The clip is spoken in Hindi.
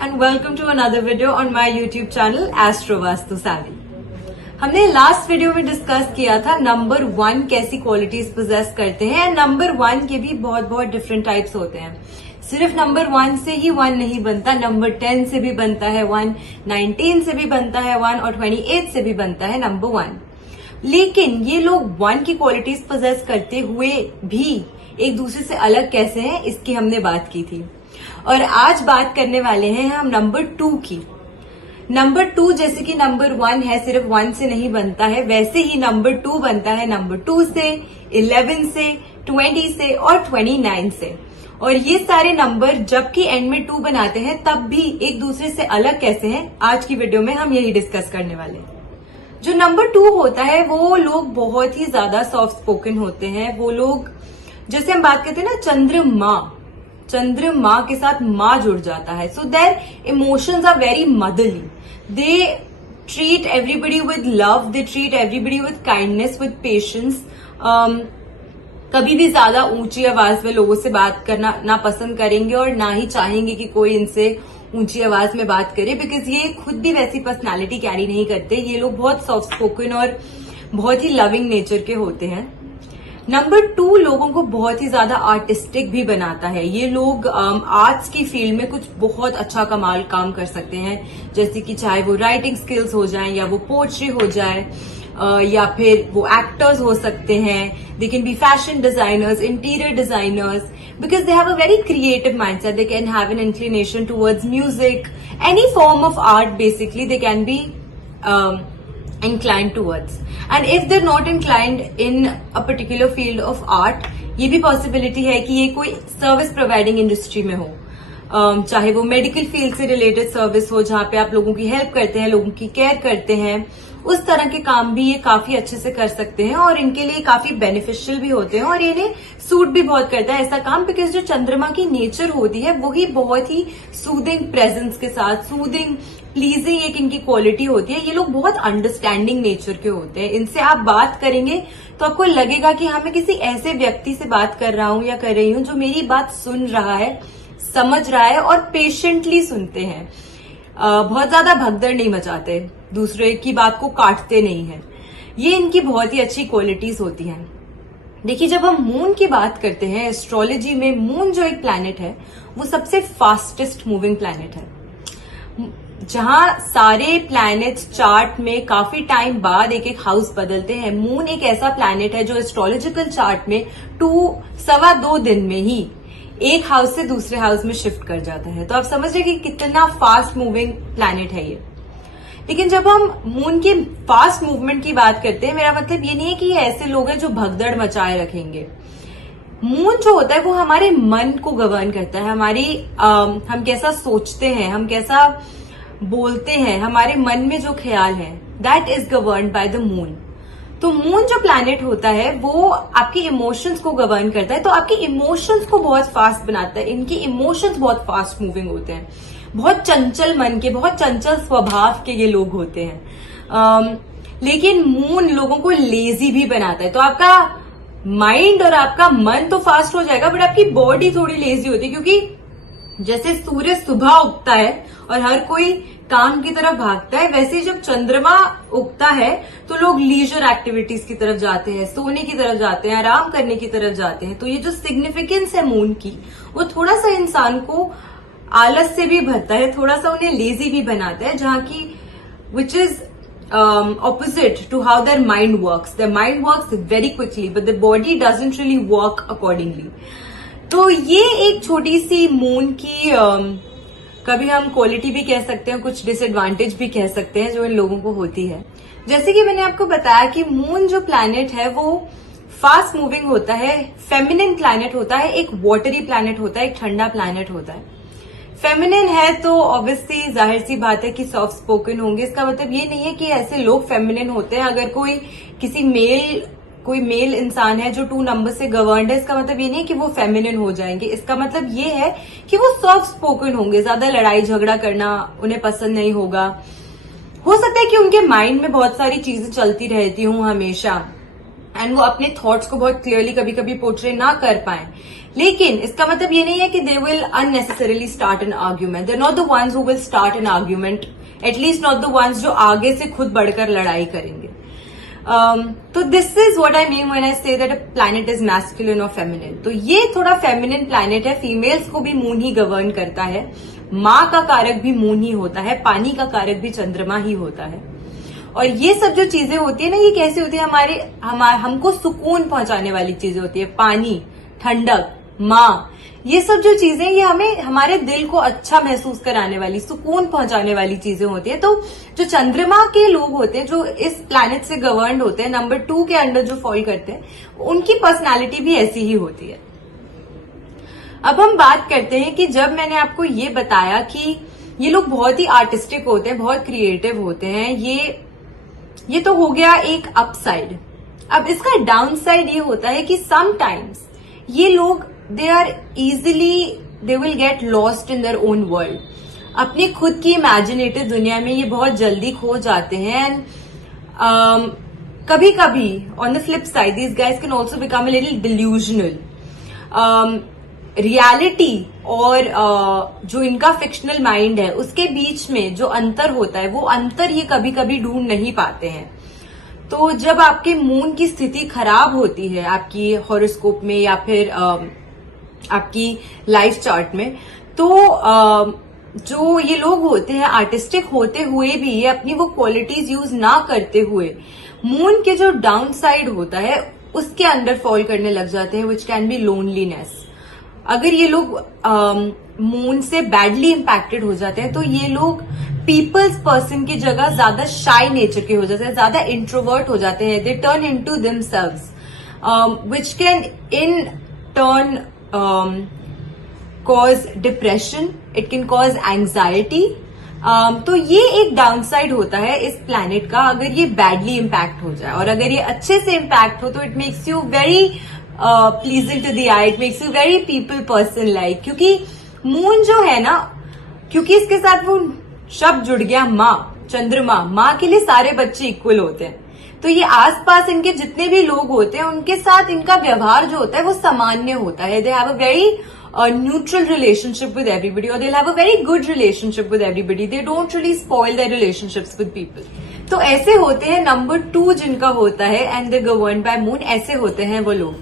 and welcome to another video on my YouTube channel Astro Vastu Savvy। हमने लास्ट वीडियो में डिस्कस किया था नंबर 1 कैसी क्वालिटीज पोजेस करते हैं। नंबर 1 के भी बहुत बहुत डिफरेंट टाइप्स होते हैं। सिर्फ नंबर 1 से ही 1 नहीं बनता, नंबर 10 से भी बनता है 1, 19 से भी बनता है 1 और 28 से भी बनता है नंबर 1। लेकिन ये लोग 1 की क्वालिटीज पोजेस करते हुए भी एक दूसरे से अलग कैसे हैं, इसकी हमने बात की थी। और आज बात करने वाले हैं हम नंबर 2 की। नंबर 2 जैसे कि नंबर 1 है, सिर्फ 1 से नहीं बनता है, वैसे ही नंबर 2 बनता है नंबर 2 से, 11 से, 20 से और 29 से। और ये सारे नंबर जबकि एंड में 2 बनाते हैं तब भी एक दूसरे से अलग कैसे हैं, आज की वीडियो में हम यही डिस्कस करने वाले हैं। जो नंबर 2 होता है वो लोग बहुत ही ज्यादा सॉफ्ट स्पोकन होते हैं। वो लोग जैसे हम बात करते हैं ना, चंद्रमा के साथ माँ जुड़ जाता है। So their emotions are very motherly. They treat everybody with love, they treat everybody with kindness, with patience. कभी भी ज्यादा ऊंची आवाज में लोगों से बात करना ना पसंद करेंगे और ना ही चाहेंगे कि कोई इनसे ऊंची आवाज में बात करे, बिकॉज ये खुद भी वैसी पर्सनालिटी कैरी नहीं करते। ये लोग बहुत सॉफ्ट स्पोकन और बहुत ही लविंग नेचर के होते हैं। नंबर 2 लोगों को बहुत ही ज्यादा आर्टिस्टिक भी बनाता है। ये लोग आर्ट्स की फील्ड में कुछ बहुत अच्छा कमाल काम कर सकते हैं, जैसे कि चाहे वो राइटिंग स्किल्स हो जाए या वो पोएट्री हो जाए या फिर वो एक्टर्स हो सकते हैं। They can be fashion designers, interior designers, because they have a very creative mindset. They can have an inclination towards music, any form of art basically they can be inclined towards, and if they're not inclined in a particular field of art, ये भी पॉसिबिलिटी है कि ये कोई सर्विस प्रोवाइडिंग इंडस्ट्री में हो, चाहे वो मेडिकल फील्ड से रिलेटेड सर्विस हो जहां पे आप लोगों की हेल्प करते हैं, लोगों की केयर करते हैं, उस तरह के काम भी ये काफी अच्छे से कर सकते हैं और इनके लिए काफी बेनिफिशियल भी होते हैं और इन्हें सूट भी बहुत करता है ऐसा काम, बिकॉज जो चंद्रमा की नेचर होती है वही बहुत ही सूदिंग प्रेजेंस के साथ, सूदिंग प्लीजिंग एक इनकी क्वालिटी होती है। ये लोग बहुत अंडरस्टैंडिंग नेचर के होते हैं। इनसे आप बात करेंगे तो आपको लगेगा कि हाँ मैं किसी ऐसे व्यक्ति से बात कर रहा हूं या कर रही हूं जो मेरी बात सुन रहा है, समझ रहा है और पेशेंटली सुनते हैं। बहुत ज्यादा भगदड़ नहीं मचाते, दूसरे की बात को काटते नहीं है। ये इनकी बहुत ही अच्छी क्वालिटीज होती हैं। देखिए, जब हम मून की बात करते हैं एस्ट्रोलॉजी में, मून जो एक प्लैनेट है वो सबसे फास्टेस्ट मूविंग प्लैनेट है। जहां सारे प्लैनेट्स चार्ट में काफी टाइम बाद एक एक हाउस बदलते हैं, मून एक ऐसा प्लैनेट है जो एस्ट्रोलॉजिकल चार्ट में 2 दिन में ही एक हाउस से दूसरे हाउस में शिफ्ट कर जाता है। तो आप समझ रहे कि कितना फास्ट मूविंग प्लैनेट है ये। लेकिन जब हम मून के फास्ट मूवमेंट की बात करते हैं, मेरा मतलब ये नहीं है कि ये ऐसे लोग हैं जो भगदड़ मचाए रखेंगे। मून जो होता है वो हमारे मन को गवर्न करता है, हमारी हम कैसा सोचते हैं, हम कैसा बोलते हैं, हमारे मन में जो ख्याल है, that is govern by the moon. तो मून जो प्लैनेट होता है वो आपके इमोशंस को गवर्न करता है, तो आपके इमोशंस को बहुत फास्ट बनाता है। इनके इमोशंस बहुत फास्ट मूविंग होते हैं, बहुत चंचल मन के, बहुत चंचल स्वभाव के ये लोग होते हैं। लेकिन मून लोगों को लेजी भी बनाता है। तो आपका माइंड और आपका मन तो फास्ट हो जाएगा, बट आपकी बॉडी थोड़ी लेजी होती है, क्योंकि जैसे सूर्य सुबह उगता है और हर कोई काम की तरफ भागता है, वैसे जब चंद्रमा उगता है तो लोग लीजर एक्टिविटीज की तरफ जाते हैं, सोने की तरफ जाते हैं, आराम करने की तरफ जाते हैं। तो ये जो सिग्निफिकेंस है मून की, वो थोड़ा सा इंसान को आलस से भी भरता है, थोड़ा सा उन्हें लेजी भी बनाता है, जहां की which is opposite to how their mind works. Their mind works very quickly, but the body doesn't really work accordingly. तो ये एक छोटी सी मून की कभी हम क्वालिटी भी कह सकते हैं, कुछ डिसएडवांटेज भी कह सकते हैं जो इन लोगों को होती है। जैसे कि मैंने आपको बताया कि मून जो प्लैनेट है वो फास्ट मूविंग होता है, फेमिनिन प्लैनेट होता है, एक वाटरी प्लैनेट होता है, एक ठंडा प्लैनेट होता है। फेमिनिन है तो ऑब्वियसली जाहिर सी बात है कि सॉफ्ट स्पोकन होंगे। इसका मतलब ये नहीं है कि ऐसे लोग फेमिनिन होते हैं। अगर कोई मेल इंसान है जो 2 नंबर से गवर्नड है, इसका मतलब ये नहीं है कि वो फेमिनिन हो जाएंगे। इसका मतलब ये है कि वो सॉफ्ट स्पोकन होंगे, ज्यादा लड़ाई झगड़ा करना उन्हें पसंद नहीं होगा। हो सकता है कि उनके माइंड में बहुत सारी चीजें चलती रहती हूँ हमेशा, एंड वो अपने थॉट्स को बहुत क्लियरली कभी कभी पोर्ट्रे ना कर पाए, लेकिन इसका मतलब ये नहीं है कि they will unnecessarily start an argument. They are not the ones who will start an argument, at least not the ones जो आगे से खुद बढ़कर लड़ाई करेंगे. तो this is what I mean when I say that a planet is masculine और फेमिनिन. तो ये थोड़ा फेमिनिन प्लैनेट है. फीमेल्स को भी मून ही गवर्न करता है. माँ का कारक भी मून ही होता है. पानी का कारक भी चंद्रमा ही होता है. और ये सब जो चीजें होती है ना, ये कैसे होती है, हमको सुकून पहुंचाने वाली चीजें होती है. पानी, ठंडक, माँ, ये सब जो चीजें, ये हमें हमारे दिल को अच्छा महसूस कराने वाली, सुकून पहुंचाने वाली चीजें होती है. तो जो चंद्रमा के लोग होते हैं, जो इस प्लैनेट से गवर्न होते हैं, नंबर 2 के अंडर जो फॉल करते हैं, उनकी पर्सनालिटी भी ऐसी ही होती है. अब हम बात करते हैं कि जब मैंने आपको ये बताया कि ये लोग बहुत ही आर्टिस्टिक होते हैं, बहुत क्रिएटिव होते हैं, ये तो हो गया एक अपसाइड. अब इसका डाउन साइड ये होता है कि समटाइम्स ये लोग they will get lost in their own world. अपनी खुद की इमेजिनेटिव दुनिया में ये बहुत जल्दी खो जाते हैं. एंड कभी कभी on the flip side these guys can also become a little delusional. Reality और जो इनका फिक्शनल माइंड है, उसके बीच में जो अंतर होता है, वो अंतर ये कभी कभी ढूंढ नहीं पाते हैं. तो जब आपके मून की स्थिति खराब होती है आपकी हॉरोस्कोप में या फिर आपकी लाइफ चार्ट में, तो जो ये लोग होते हैं, आर्टिस्टिक होते हुए भी ये अपनी वो क्वालिटीज यूज ना करते हुए मून के जो डाउन साइड होता है उसके अंडर फॉल करने लग जाते हैं, विच कैन बी लोनलीनेस. अगर ये लोग मून से बैडली इम्पैक्टेड हो जाते हैं, तो ये लोग पीपल्स पर्सन की जगह ज्यादा शाई नेचर के हो जाते हैं, ज्यादा इंट्रोवर्ट हो जाते हैं. They turn into themselves, which can in turn cause depression, it can cause anxiety. तो ये एक डाउनसाइड होता है इस प्लैनेट का, अगर ये बैडली इम्पैक्ट हो जाए. और अगर ये अच्छे से इम्पैक्ट हो तो it makes you very pleasing to the eye, it makes you very people person like. क्योंकि मून जो है ना, क्योंकि इसके साथ वो शब्द जुड़ गया माँ, चंद्रमा, माँ के लिए सारे बच्चे इक्वल होते हैं. तो ये आसपास इनके जितने भी लोग होते हैं, उनके साथ इनका व्यवहार जो होता है वो सामान्य होता है. They have a very neutral relationship with everybody, or they'll have a very good relationship with everybody. They don't really spoil their relationships with people. तो ऐसे होते हैं नंबर 2 जिनका होता है, and they're governed by moon. ऐसे होते हैं वो लोग.